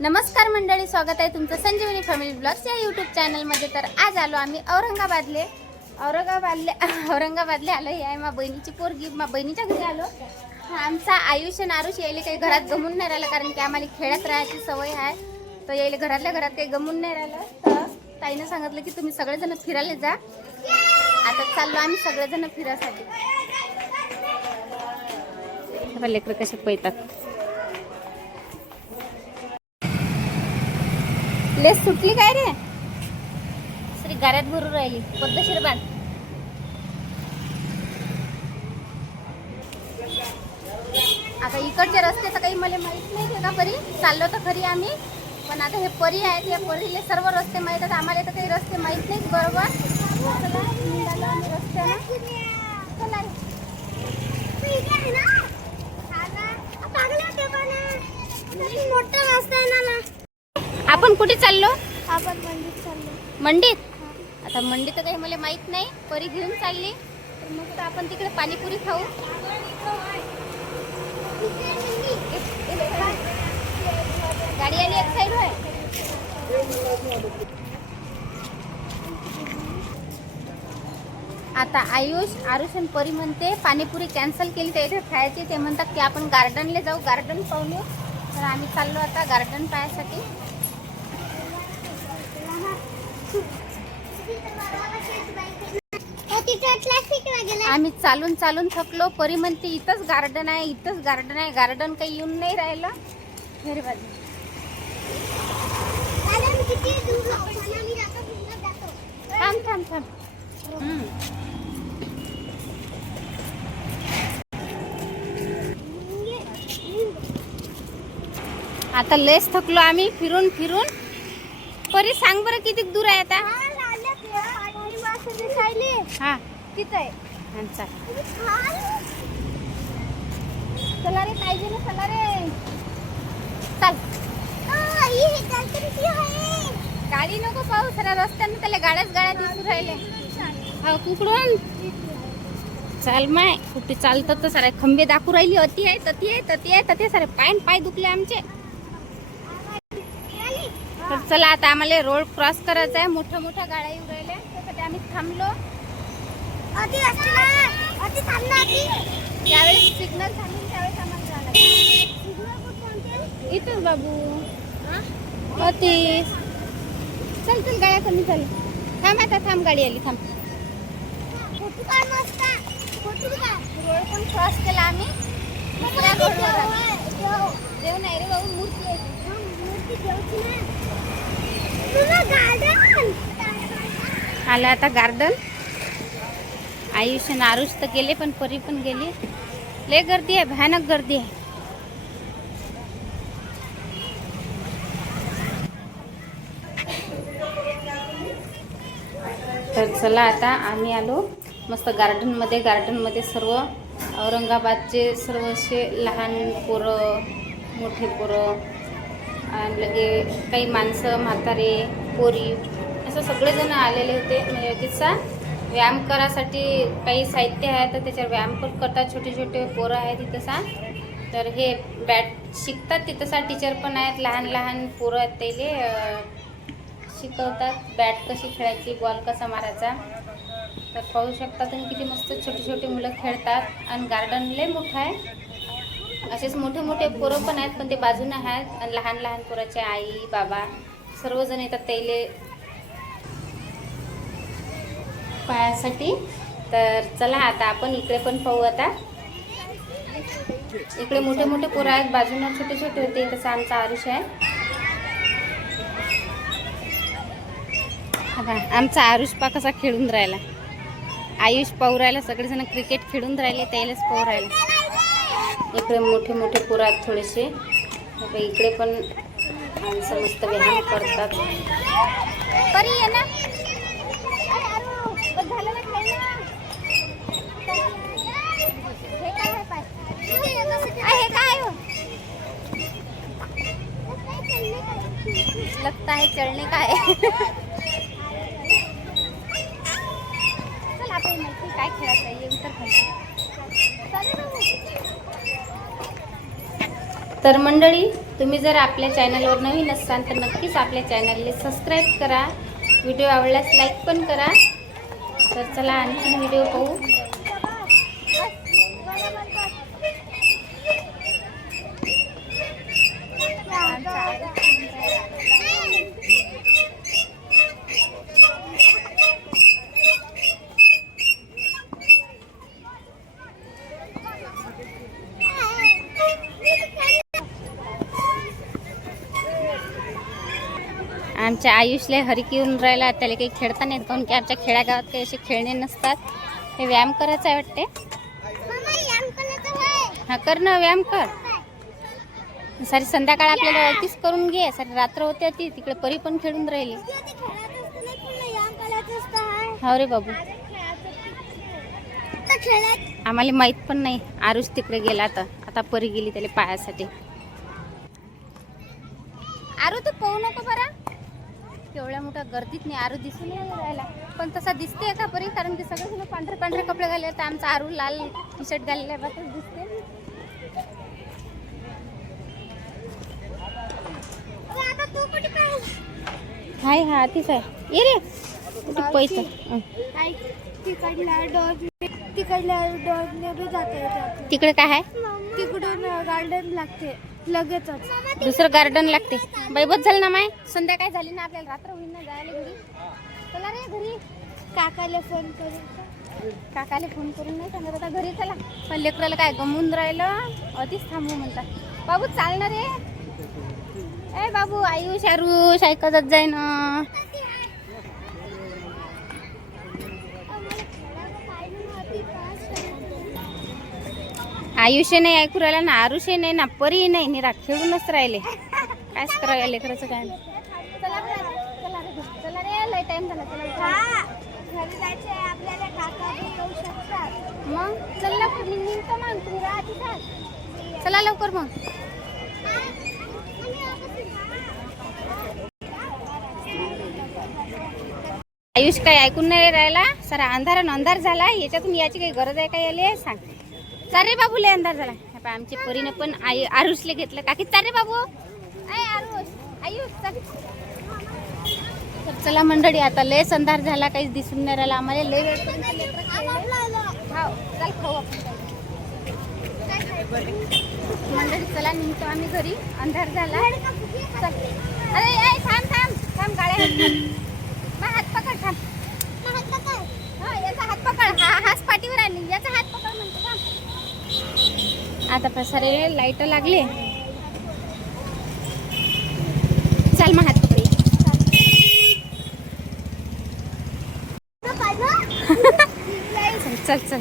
नमस्कार मंडळी, स्वागत आहे तुमचं संजीवनी फॅमिली ब्लॉग्स या यूट्यूब चॅनलमध्ये। तर आज आलो आम्ही औरंगाबादले आलो। ही आहे मा बहिणीची पोरगी, मा बहिणीच्या घरी आलो। आमचा आयुष्य नारुष यायले काही घरात गमून नाही राहिलं, कारण की आम्हाला खेळत राहायची सवय आहे। तर यायले घरातल्या घरात काही गमून नाही राहिलं। तर ताईनं सांगितलं की तुम्ही सगळेजण फिरायला जा। आता चाललो आम्ही सगळेजण फिरायसाठी। लेकरं कसे पळतात, लेस सुटली काय रे? श्री गाऱ्यात भरून राहिली पद्धतशीर बांध। आता इकडचे रस्ते तर काही मला माहित नाही का परी, चाललो तर खरी आम्ही, पण आता हे परी आहेत, या परीले सर्व रस्ते माहित आहेत। आम्हाला तर काही रस्ते माहित नाहीत बरोबर। चला निघालो आम्ही रस्त्यानं। चला मोठा रस्ता आहे ना। आपण कुठे चाललो? आपण मंडीत चाललो। मंडीत? आता मंडीत तर काही मला माहित नाही, परी घेऊन चालली। तर मग आपण तिकडे पाणीपुरी खाऊ। गाडी आली एक साईड होय। आता आरुष आणि परी म्हणते पाणीपुरी कॅन्सल केली, तर इथे खायची। ते म्हणतात की आपण गार्डनला जाऊ, गार्डन पाहून येऊ। तर आम्ही चाललो आता गार्डन पाहायसाठी। आम्ही चालून चालून थकलो। परी म्हणते इथंच गार्डन आहे, इथंच गार्डन आहे। गार्डन काही येऊन नाही राहिलं घरी बाजू। थांब थांब थांब। आता लेस थकलो आम्ही फिरून फिरून। परी सांग बरं किती दूर आहे आता? हा किती आहे? चला रे पाहिजे ना, चला रे चल। गाडी नको पाहू, सरा रस्त्यानं त्याला गाड्या दिसून राहिले। हा कुकडून चाल माय, कुठे चालतं तर सारे खंबे दाखवू राहिली। अति आहे तती आहे तती आहे तती, सारे पाय दुखले आमचे। तर चला आता आम्हाला रोड क्रॉस करायचा आहे। मोठ्या गाड्या येऊ राहिल्या, त्यासाठी आम्ही थांबलो। त्यावेळेस सिग्नल थांबून त्यावेळेस आम्हाला जायला इथंच बाबू। अति चल चल, गाड्या कमी चालू। थांब आता, थांब गाडी आली, थांब। रोड पण क्रॉस केला आम्ही। दुसऱ्या रोडवर देव नाही रे बाबू, मूर्ती आहे। आलं आता गार्डन। आयुष आणि आरुष तर गेले, पण परी पण गेली। लय गर्दी आहे, भयानक गर्दी आहे। तर चला आता आम्ही आलो मस्त गार्डनमध्ये। गार्डनमध्ये सर्व औरंगाबादचे सर्व असे लहान पोरं, मोठे पोरं, आणि लगे काही माणसं, म्हातारे, पोरी, असं सगळेजण आलेले होते। म्हणजे तिथचा व्यायाम करायसाठी काही साहित्य आहे, तर त्याच्यावर व्यायाम पण करतात। छोटे छोटे पोरं आहेत तिथंसा। तर हे बॅट शिकतात तिथंसा, टीचर पण आहेत। लहान पोरं आहेत, त्याले शिकवतात बॅट कशी खेळायची, बॉल कसा मारायचा। तर पाहू शकता तुम्ही किती मस्त छोटे मुलं खेळतात। आणि गार्डन लय मोठं आहे। असेच मोठे पोरं पण आहेत, पण ते बाजूने आहेत। आणि लहान पोराचे आई बाबा सर्वजण येतात त्याले पायासाठी। तर चला आता आपण इकडे पण पाहू। आता इकडे मोठे पोरं आहेत, बाजूने छोटे होते। तसं आमचा आरुष आहे। आमचा आरुष पा कसा खेळून राहिला। आयुष पाहू राहिला, सगळेजण क्रिकेट खेळून राहिले, त्यालाच पाहू राहिला। इकडे मोठे पोरं आहेत थोडेसे। इकडे पण माणसं मस्त व्यायाम करतात। परी ये ना, लगता है चढ़ने का है। चल आप काय खेळत आहे उतर खाली। तर मंडळी तुम्ही जर आपल्या चॅनलवर नवीन असाल तर नक्कीच आपल्या चॅनलला सबस्क्राईब करा. व्हिडिओ आवडल्यास लाईक पण करा. तर चला आणखी व्हिडिओ पाहू. आमच्या आयुषला हरिक येऊन राहिला. त्याला काही खेळता नाहीत काऊन की आमच्या खेड्यागावात काही असे खेळणे नसतात. हे व्यायाम करायचं आहे वाटते. हा कर ना, व्यायाम कर. सारी संध्याकाळ आपल्याला अगदीच करून घे. सारी रात्र होते ती तिकडे परी पण खेळून राहिली. हो रे बाबू, आम्हाला माहित पण नाही. आरुष तिकडे गेला तर आता परी गेली त्याला पायासाठी. आरू तू पाहू नको बरं. एवढ्या मोठ्या गर्दीत नाही आरू दिसून नाही राहिला. पण तसा दिसते का परी? कारण की सगळे पांढरे पांढरे कपडे घालले तर आमचा आरू लाल टी शर्ट घाललेला आहे बघ दिसते. हाय हा तीच आहे. ये रे पैसा तिकडे काय आहे? तिकडून गार्डन लागते लगेचच. दुसरं गार्डन लागते. बाई बस झालं ना माय. संध्याकाळ झाली ना, आपल्याला रात्र होईल ना जायला घरी. चला रे घरी. काकाला फोन करून काकाला फोन करून नाही सांगत आता घरी चला. पण लेकराला काय गमून राहिलं अतिच थांबू म्हणतात. बाबू चालणार रे. ए बाबू, आयुष आरुष ऐकतच जाय ना. आयुष्य नाही ऐकू राहिला ना, आरुष्य नाही ना, परी नाही, निरा खेळूनच राहिले. कायच करावं या लेकराचं काय. चला रे, लय टाइम झाला. चला घरी जायचे आपल्याला. काका येऊ शकतात. मग चल लवकर निघतो मग. तुम्ही राहा तिथं. चला लवकर मग. आयुष काय ऐकून नाही राहिला. सारा अंधार झाला. याच्यातून याची काही गरज आहे का याले सांग. चारे बाबू लय अंधार झाला. आमच्या परीने पण आरुषले घेतलं. काकी चारे बाबू. आयुष तर चला मंडळी, आता लयच अंधार झाला. काहीच दिसून नाही राहिला आम्हाला. लय वेळपर्यंत चल खाऊ आपण मंडळी. चला निघतो आम्ही घरी. अंधार झाला. चल. अरे थांब गाड्या. हात पकड. थांब. हा याचा हात पकड. हाच पाठीवर आली. याचा हात पकड म्हणतो का. आता पसारे लाईट लागले. चल मग हात पकडी. चल चल चल.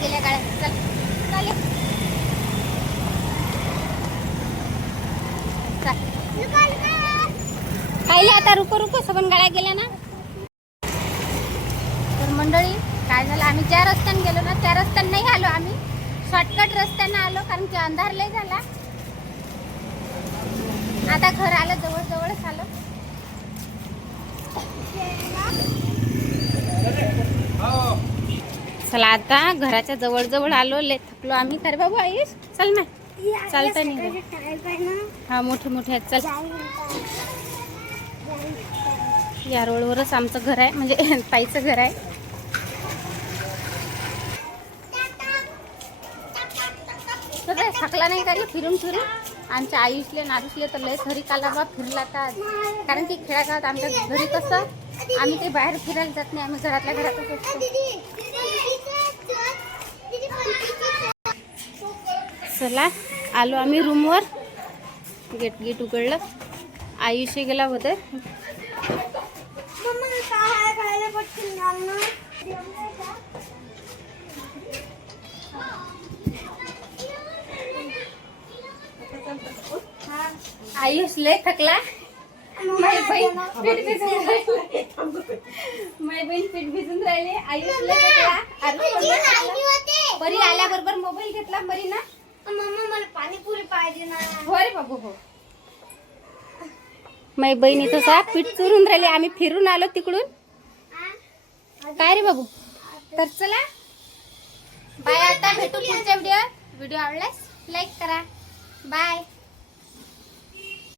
गेल्या गाड्या. चल चालेल. पाहिले आता. रुको सगळ्या गाड्या गेल्या ना. तर मंडळी काय झालं, आम्ही ज्या रस्त्याने गेलो ना त्या रस्त्याने नाही आलो. आम्ही शॉर्टकट रस्त्याने आलो कारण की अंधार लय झाला. आता घर आलं, जवळच आलं. चला आता घराच्या जवळ आलो. लय थकलो आम्ही. खरे बाबू आयुष चल ना. चालता नाही. हा मोठे आहेत. चल. या रोडवरच आमचं घर आहे, म्हणजे ताईचं घर आहे. थकला नाही का फिरून आमच्या आयुषले नारुषले तर लय घरी काला बा फिरला का. कारण की खेड्यागावात आमच्या घरी कसं आम्ही काही बाहेर फिरायला जात नाही. आम्ही घरातल्या घरातच असतो. चला आलो आम्ही रूमवर. गेट उघडलं. आयुष्य गेला होतं. आयुष लय थकला. माझी बहीण पीठ भिजून राहिले. आयुष लय थकला. परी आल्याबरोबर मोबाईल घेतला परी ना. मम्मा मला पाणीपुरी पाहिजे ना. हो रे बाबू हो. माझी बहिणी तसा पीठ चुरून राहिली. आम्ही फिरून आलो तिकडून. काय रे बाबू. तर चला बाय. आता भेटू पुढच्या व्हिडिओ आवडल्यास लाईक करा. बाय.